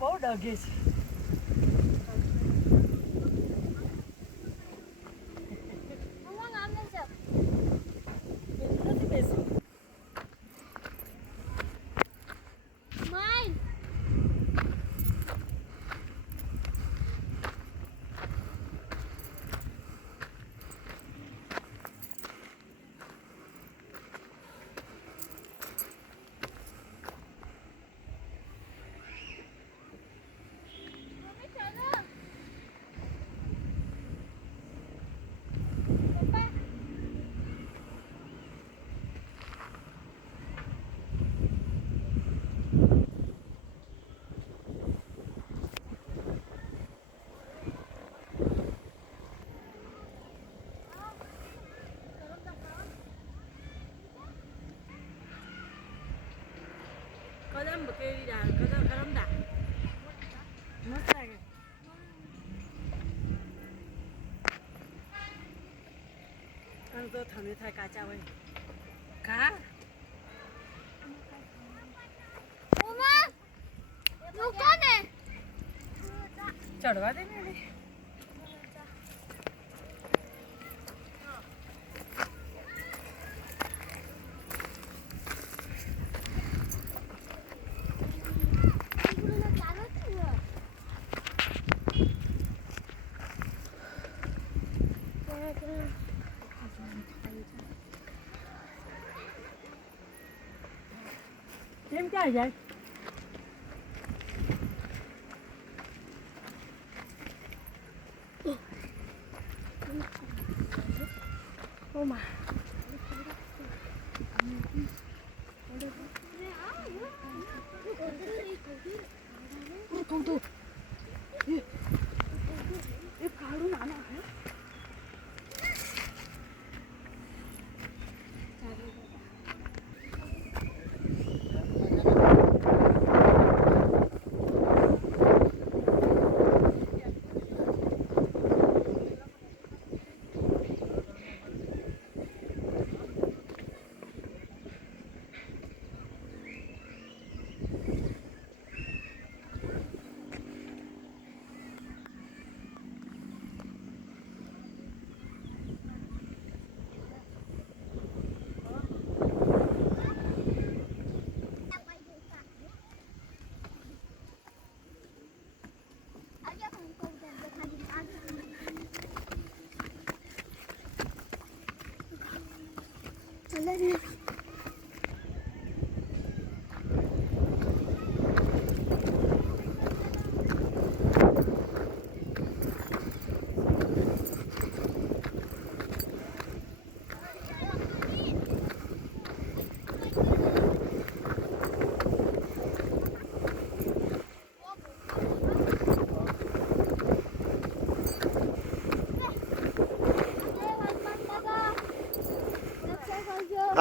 બહુ ડગે છે. કદમ કેવી જાય કદમ કરમદા મસ્ત લાગે. આમ તો થમે થાય કાચા હોય કા ચડવા દે ને કેમ ક્યાં જાય ઓ માં તું એ કાળું નાના હે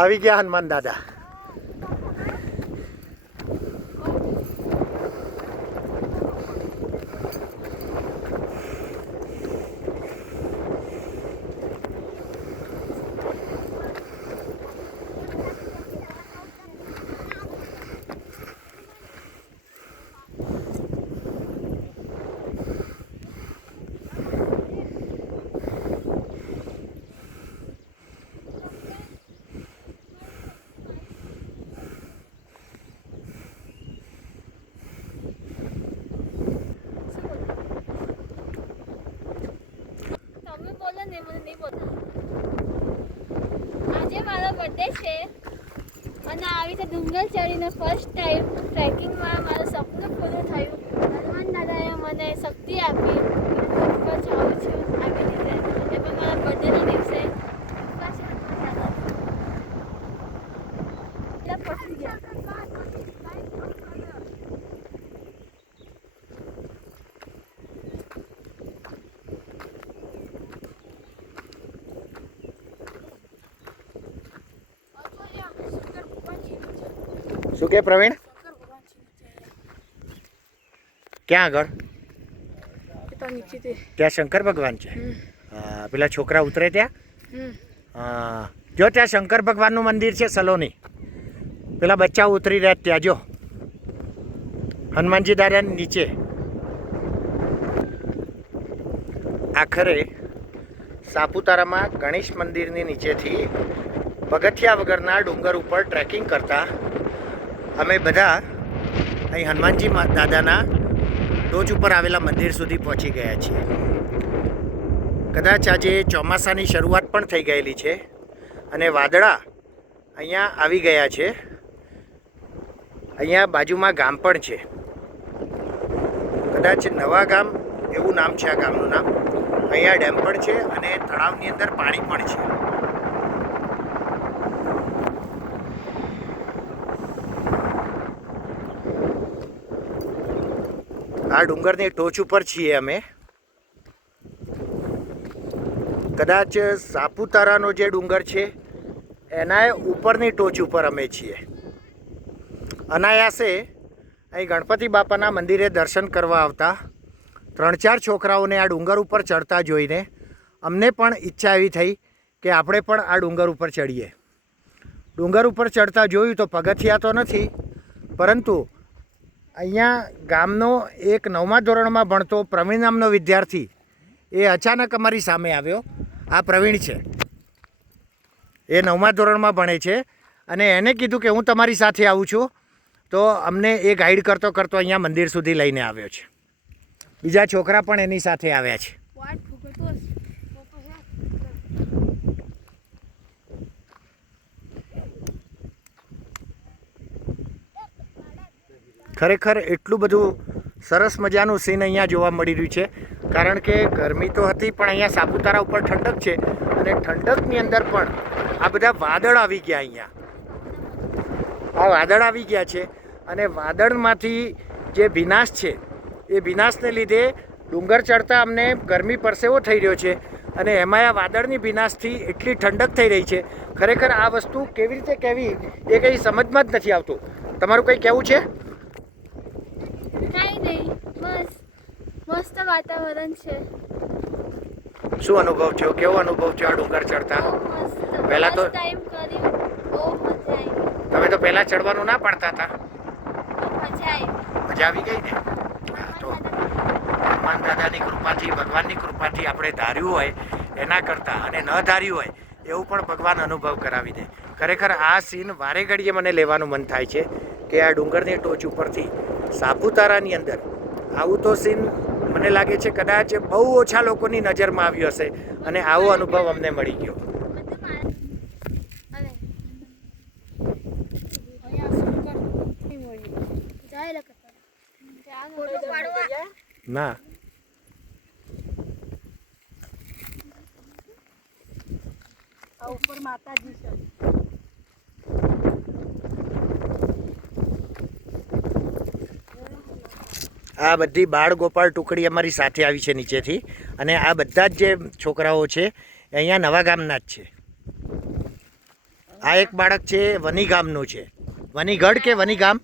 આવી ગયા હનુમાન દાદા. આજે મારો બર્થડે છે અને આવી રીતે ડુંગર ચડીને ફર્સ્ટ ટાઈમ ટ્રેકિંગમાં મારું સપનું પૂરું થયું. હનુમાન દાદાએ મને શક્તિ આપી પર જાઉં છું આવી રીતે એ પણ મારા બર્થડેના દિવસે પહોંચી ગયા. શું કે પ્રવીણ ક્યાં આગળ ત્યાં શંકર ભગવાન છે. પેલા છોકરા ઉતરે ત્યાં જો ત્યાં શંકર ભગવાનનું મંદિર છે સલોની, પેલા બચ્ચાઓ ઉતરી રહ્યા ત્યાં જો હનુમાનજી દાદાની નીચે. આખરે સાપુતારામાં ગણેશ મંદિરની નીચેથી પગથિયા વગરના ડુંગર ઉપર ટ્રેકિંગ કરતા અમે બધા અહીં હનુમાનજી દાદાના ટોચ ઉપર આવેલા મંદિર સુધી પહોંચી ગયા છીએ. કદાચ આજે ચોમાસાની શરૂઆત પણ થઈ ગયેલી છે અને વાદળા અહીંયા આવી ગયા છે. અહીંયા બાજુમાં ગામ પણ છે, કદાચ નવા ગામ એવું નામ છે આ ગામનું નામ. અહીંયા ડેમ પણ છે અને તળાવની અંદર પાણી પણ છે. આ ડુંગરની ટોચ ઉપર છીએ અમે. કદાચ સાપુતારાનો જે ડુંગર છે એના ઉપરની ટોચ ઉપર અમે છીએ. અનાયાસે અહીં ગણપતિ બાપાના મંદિરે દર્શન કરવા આવતા 3-4 છોકરાઓને આ ડુંગર ઉપર ચડતા જોઈને અમને પણ ઈચ્છા એવી થઈ કે આપણે પણ આ ડુંગર ઉપર ચડીએ. ડુંગર ઉપર ચડતા જોયું તો પગથિયા તો નથી, પરંતુ અહીંયા ગામનો એક 9મા ધોરણમાં ભણતો પ્રવીણ નામનો વિદ્યાર્થી એ અચાનક અમારી સામે આવ્યો. આ પ્રવીણ છે, એ 9મા ધોરણમાં ભણે છે અને એને કીધું કે હું તમારી સાથે આવું છું. તો અમને એ ગાઈડ કરતો કરતો અહીંયા મંદિર સુધી લઈને આવ્યો છે. બીજા છોકરા પણ એની સાથે આવ્યા છે. ખરેખર એટલું બધું સરસ મજાનું સીન અહીંયા જોવા મળી રહ્યું છે, કારણ કે ગરમી તો હતી પણ અહીંયા સાપુતારા ઉપર ઠંડક છે અને ઠંડકની અંદર પણ આ બધા વાદળ આવી ગયા. અહીંયા આ વાદળ આવી ગયા છે અને વાદળમાંથી જે ભીનાશ છે એ ભીનાશને લીધે ડુંગર ચડતા અમને ગરમી પરસેવો થઈ રહ્યો છે અને એમાં આ વાદળની ભીનાશથી એટલી ઠંડક થઈ રહી છે. ખરેખર આ વસ્તુ કેવી રીતે કહેવી એ કંઈ સમજમાં જ નથી આવતું. તમારું કંઈ કહેવું છે? કાંઈ નહીં, બસ મસ્ત વાતાવરણ છે. શું અનુભવ થયો? કેવો અનુભવ થયો આ ડુંગર ચડતા? પહેલા તો ટાઈમ કર્યું, બહુ મજા આવી. તમે તો પહેલા ચડવાનું ના પાડતા હતા. મજા આવી. મજા આવી ગઈ ને? તો હનુમાન દાદાની કૃપાથી, ભગવાનની કૃપાથી આપણે ધાર્યું હોય એના કરતાં અને ન ધાર્યું હોય એવું પણ ભગવાન અનુભવ કરાવી દે. ખરેખર આ સીન વારે ઘડીએ મને લેવાનું મન થાય છે કે આ ડુંગરની ટોચ ઉપરથી સાપુતારાની અંદર આવું તો સીન મને લાગે છે કદાચ બહુ ઓછા લોકોની નજરમાં આવ્યો હશે અને આવો અનુભવ અમને મળી ગયો. ના આ ઉપર માતાજી છે. આ બધી બાળ ગોપાળ ટુકડી અમારી સાથે આવી છે નીચેથી અને આ બધા જ જે છોકરાઓ છે એ અહીંયા નવા ગામના જ છે. આ એક બાળક છે વની ગામનું છે. વનીગઢ કે વનીગામ?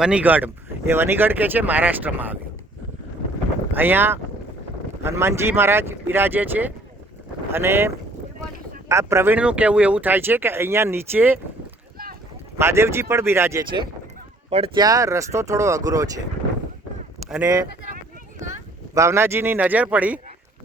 વનીગઢ. એ વનીગઢ કે છે મહારાષ્ટ્રમાં આવ્યું. અહીંયા હનુમાનજી મહારાજ બિરાજે છે અને આ પ્રવીણનું કહેવું એવું થાય છે કે અહીંયા નીચે મહાદેવજી પણ બિરાજે છે, પણ ત્યાં રસ્તો થોડો અઘરો છે. અને ભાવનાજીની નજર પડી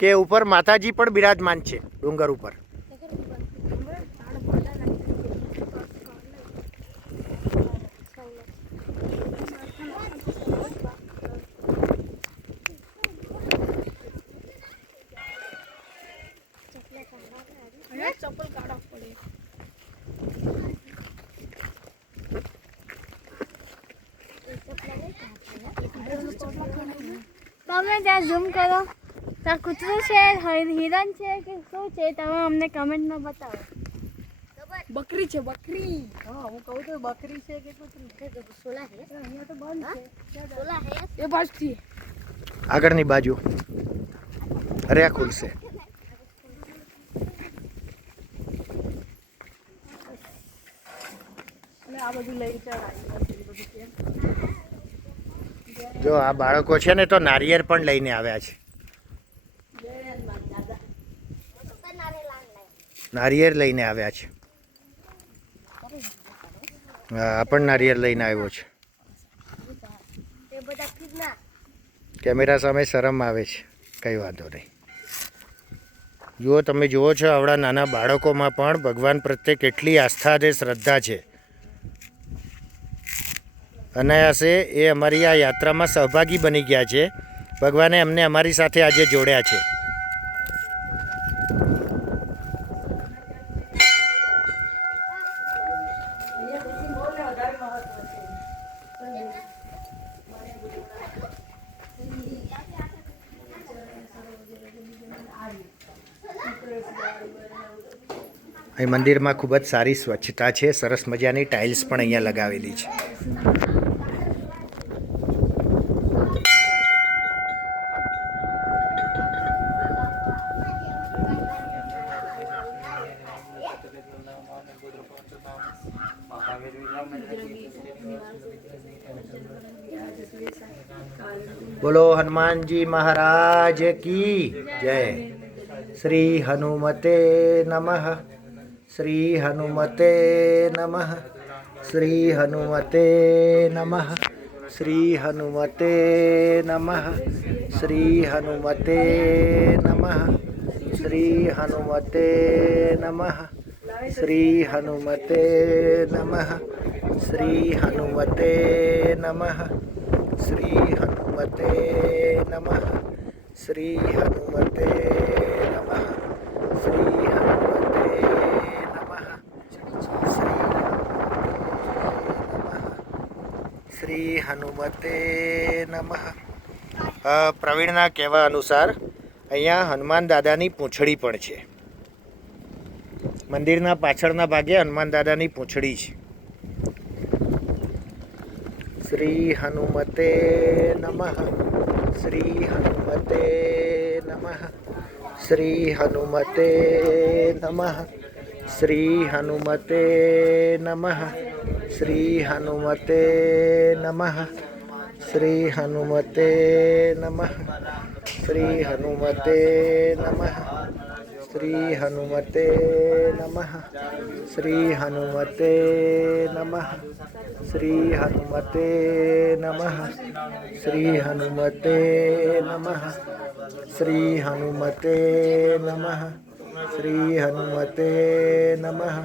કે ઉપર માતાજી પણ બિરાજમાન છે ડુંગર ઉપર. ચપ્પલ કાઢવા પડે. તમે ત્યાં ઝૂમ કરો, ત્યાં કૂતરું છે, હિરણ છે કે શું છે, તમે અમને કમેન્ટમાં બતાવો. બકરી છે, બકરી. હા, હું કહું તો બકરી છે કે કૂતરું છે. સોલા હે અહીંયા તો બંધ છે. સોલા હે એ બાજુથી આગળની બાજુ. અરે આ ખુલશે. આ બધું લઈ ચડાય. જો આ બાળકો છે ને તો નારિયેળ પણ લઈને આવ્યા છે. નારિયેળ લઈને આવ્યા છે. હા, આ પણ નારિયેળ લઈને આવ્યો છે. કેમેરા સામે શરમ આવે છે, કંઈ વાંધો નહીં. જુઓ, તમે જુઓ છો આવડા નાના બાળકોમાં પણ ભગવાન પ્રત્યે કેટલી આસ્થા અને શ્રદ્ધા છે. અનાયાસે એ અમારી આ યાત્રામાં સહભાગી બની ગયા છે. ભગવાને અમને અમારી સાથે આજે જોડ્યા છે. અહીં મંદિરમાં ખૂબ જ સારી સ્વચ્છતા છે. સરસ મજાની ટાઇલ્સ પણ અહીંયા લગાવેલી છે. બોલો હનુમાનજી મહારાજ કી જય. શ્રી હનુમતે નમઃ. શ્રી હનુમતે નમઃ. શ્રી હનુમતે નમઃ. શ્રી હનુમતે નમઃ. શ્રી હનુમતે નમઃ. શ્રી હનુમતે નમઃ. શ્રી હનુમતે નમઃ. શ્રી હનુમતે નમઃ. શ્રી હનુમતે નમઃ. શ્રી હનુમતે નમઃ. શ્રી શ્રી હનુમતે નમઃ. પ્રવીણના કહેવા અનુસાર અહીંયા હનુમાન દાદાની પૂંછડી પણ છે. મંદિરના પાછળના ભાગે હનુમાન દાદાની પૂંછડી છે. શ્રી હનુમતે નમઃ. શ્રી હનુમતે નમઃ. શ્રી હનુમતે નમઃ. શ્રી હનુમતે નમઃ. શ્રી હનુમતે નમઃ. શ્રી હનુમતે નમઃ. શ્રી હનુમતે નમઃ. શ્રી હનુમતે નમઃ. શ્રી હનુમતે નમઃ. શ્રી હનુમતે નમઃ. શ્રી હનુમતે નમઃ. શ્રી હનુમતે નમઃ. શ્રી હનુમતે નમઃ.